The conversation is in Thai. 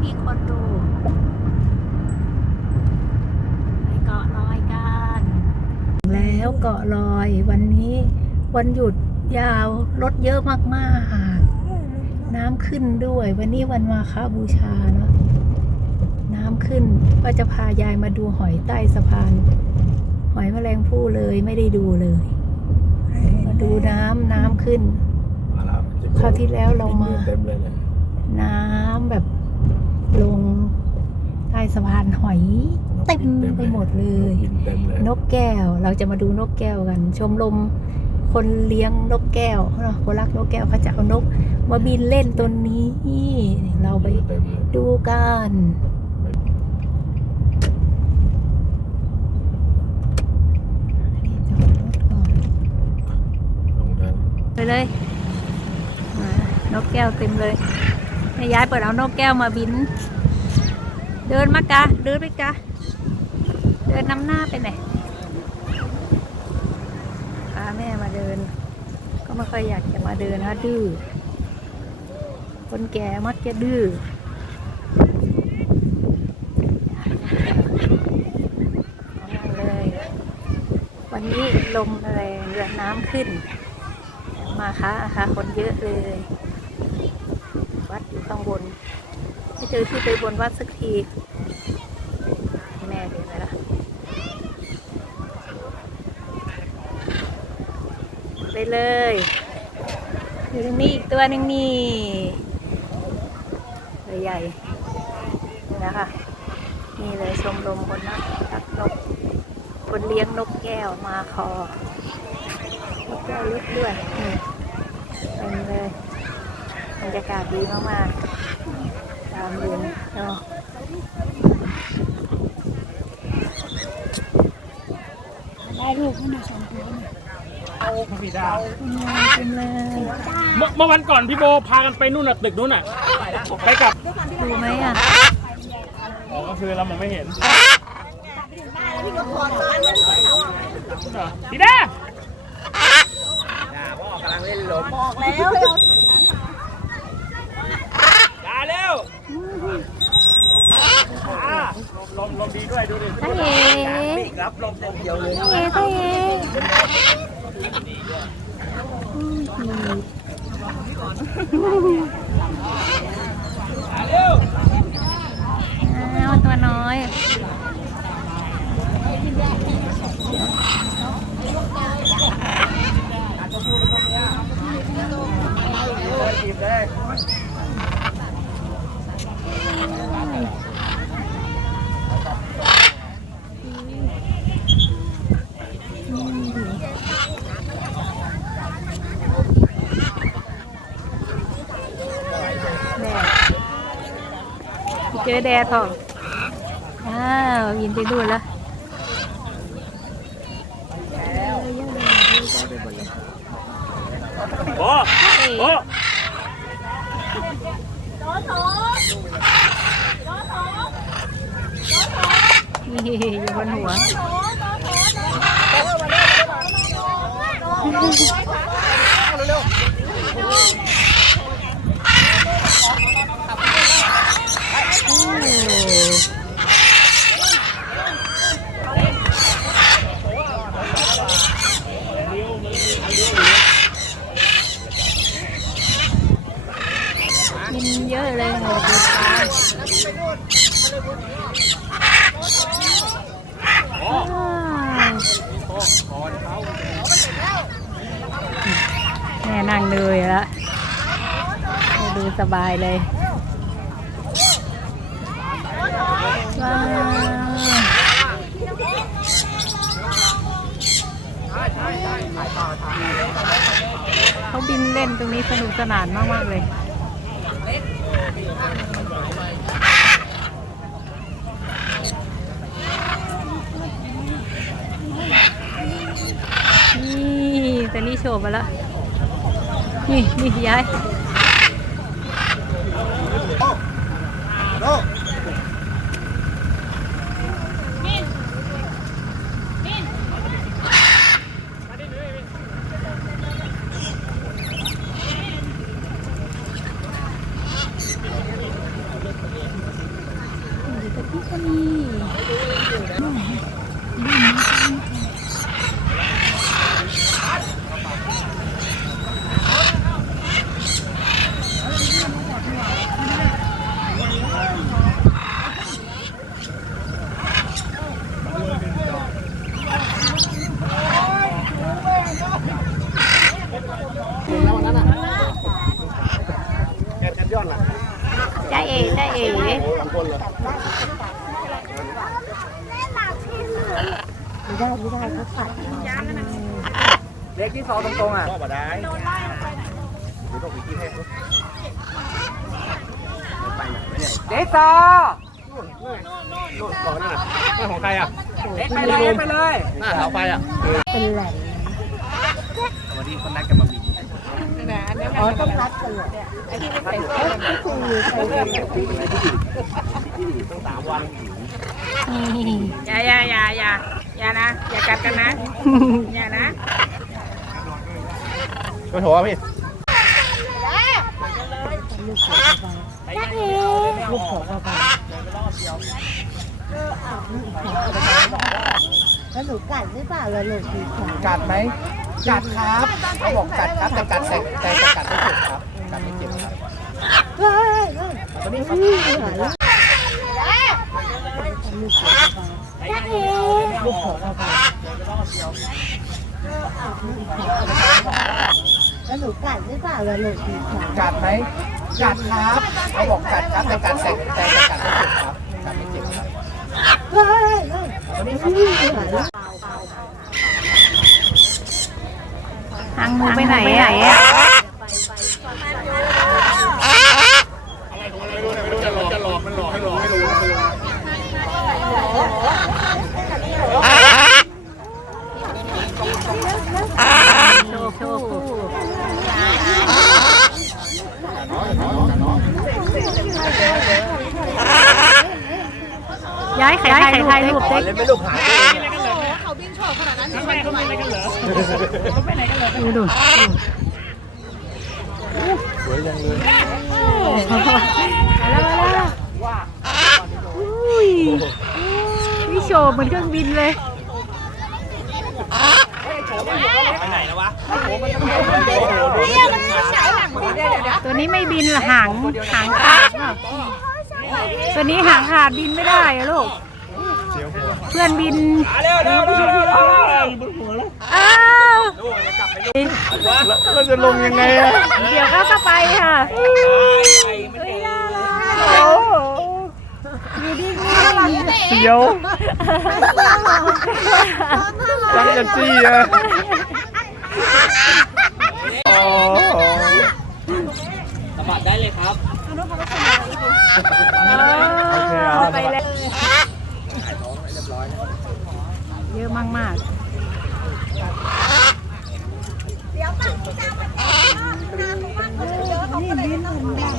พี่คนดูไปเกาะลอยกัน แล้วเกาะลอยวันนี้วันหยุดยาวรถเยอะมากๆ น้ำขึ้นด้วย วันนี้วันมาฆบูชาเนาะน้ำขึ้นก็จะพายายมาดูหอยใต้สะพาน หอยแมลงภู่เลยไม่ได้ดูเลย มาดูน้ำน้ำขึ้นมาแล้วคราวที่แล้วเรามาเต็มเลยเนี่ยน้ำแบบลงใต้สะพานหอยเต็มไปหมดเลยกินเต็มเลย นกแก้วเราจะมาดูนกแก้วกัน ชมรมคนเลี้ยงนกแก้วเนาะคนรักนกแก้วเขาจะเอานก มาบินเล่นตัวนี้ เราไปเต็มเลยดูกันนี่จอดรถก่อนลงได้ไปเลยมานกแก้วเต็มเลยให้ย้ายเปิดเอานกแก้วมาบิน เดินมากะ เดินไปกะ เดินนำหน้าไปไหนพาแม่มาเดิน ก็ไม่ค่อยอยากจะมาเดินนะดื้อ คนแก่มักจะดื้อเอาเลยวันนี้ลมแรงเรือน้ำขึ้น มาคะนะค่ะคนเยอะเลย วัดอยู่ข้างบน ไม่เจอที่ไปบนวัดสักทีแม่เป็นไงล่ะไปเลยอยู่ตรงนี้อีกตัวหนึ่งนี่ตัวใหญ่นี่นะคะนี่เลยชมรมคนนักรักนกคนเลี้ยงนกแก้วมาคอนกแก้วเล็กด้วยนี่เต็มเลยบรรยากาศดีมากๆ ตามเย็นเนาะได้ลูกมันนะสองตัวน่ะพี่ดาวเต็มเลยเมื่อเมื่อวันก่อนพี่โบพากันไปนู่นน่ะตึกนู่นน่ะ ไปกับดูไหมอะอ๋อก็คือเรามองไม่เห็นพี่ดา บอกแล้วให้เอา ดาเร็วอ่า ลมลมดีด้วยดูดิท่านเอ๋รับลมลมเดียวเลยท่านเอ๋ตานเอ๋อ้าวตัวน้อย กินได้ แดดเจอแดดพออ้าวยินไปดูแล้วโอ้โอ้นี่อยู่บนหัว กินเยอะเลยหดูปลาว้าวแม่นั่งเลยละดูสบายเลยว้าวเขาบินเล่นตรงนี้สนุกสนานมาก ๆ เลย นี่แต่นี่โฉบมาแล้ว นี่ นี่ย้าย แกแกย้อนล่ะ จ้าเอ๋จ้าเอ๋ สองคนเลย เล็กที่ซอตรงๆอะก็บ่ได้เดี๋ยวต้องไปกินให้เขาไปไหนไม่เนี่ยเล็กซอนู่นก่อนน่ะนั่นของใครอะเล็กไปเลยไปเลยหน้าเสาไฟอะเป็นแหล่งวันนี้คนนัดกันมาบินอ๋อต้องรัดกันเหรอไอ้ที่ไม่ใส่เสื้อนี่คือใส่เสื้องสามวันอย่าอย่าอย่าอย่า อย่านะ อย่ากัดกันนะ อย่านะก็โถพี่ลูกขอเข้าไปแล้วหนูกัดหรือเปล่าล่ะลูกดีค่ะกัดไหมกัดครับเขาบอกกัดครับแต่กัดแต่แต่แต่กัดไม่เจ็บครับกัดไม่เจ็บครับเฮ้ยเฮ้ยตอนนี้เขา ไม่หาแล้วลูกขอเข้าไปแล้วหนูกัดหรือเปล่าล่ะลูกดีค่ะกัดไหมกัดครับเขาบอกกัดครับแต่กัดแต่แต่กัดไม่เจ็บครับกัดไม่เจ็บครับเฮ้ยเฮ้ยตอนนี้เขาไม่หาล้วหางมูไปไหนอะ จะหลอกจะหลอกมันหลอกให้หลอกให้รู้ไม่รู้ โชว์โชว์ ย้ายไข่ไข่ไทยรูปเด็กเล่นไม่ลูกหายตัวเองแม่เขามีอะไรกันเหรอเขาไปไหนกันเหรอดูดูสวยจังเลยแล้วแล้วอุ้ยนี่โชว์เหมือนเครื่องบินเลยไปไหนแล้ววะตัวนี้ไม่บินละหางหางขาดเปล่า ตัวนี้หางขาดบินไม่ได้อะลูกเสียวหัวเพื่อนบินเร็วเร็วเร็วเร็วบนหัวแล้วอ้าวแล้วเราจะลงยังไงอะเดี๋ยวก็เข้าไปค่ะอยู่ดีเสียวจังจะจี้อะ ไปเลยเยอะมากมากเดี๋ยวป้าจะมแจ้งน้ำเพราะว่เยอะเขาก็เลยต้องแบ่ง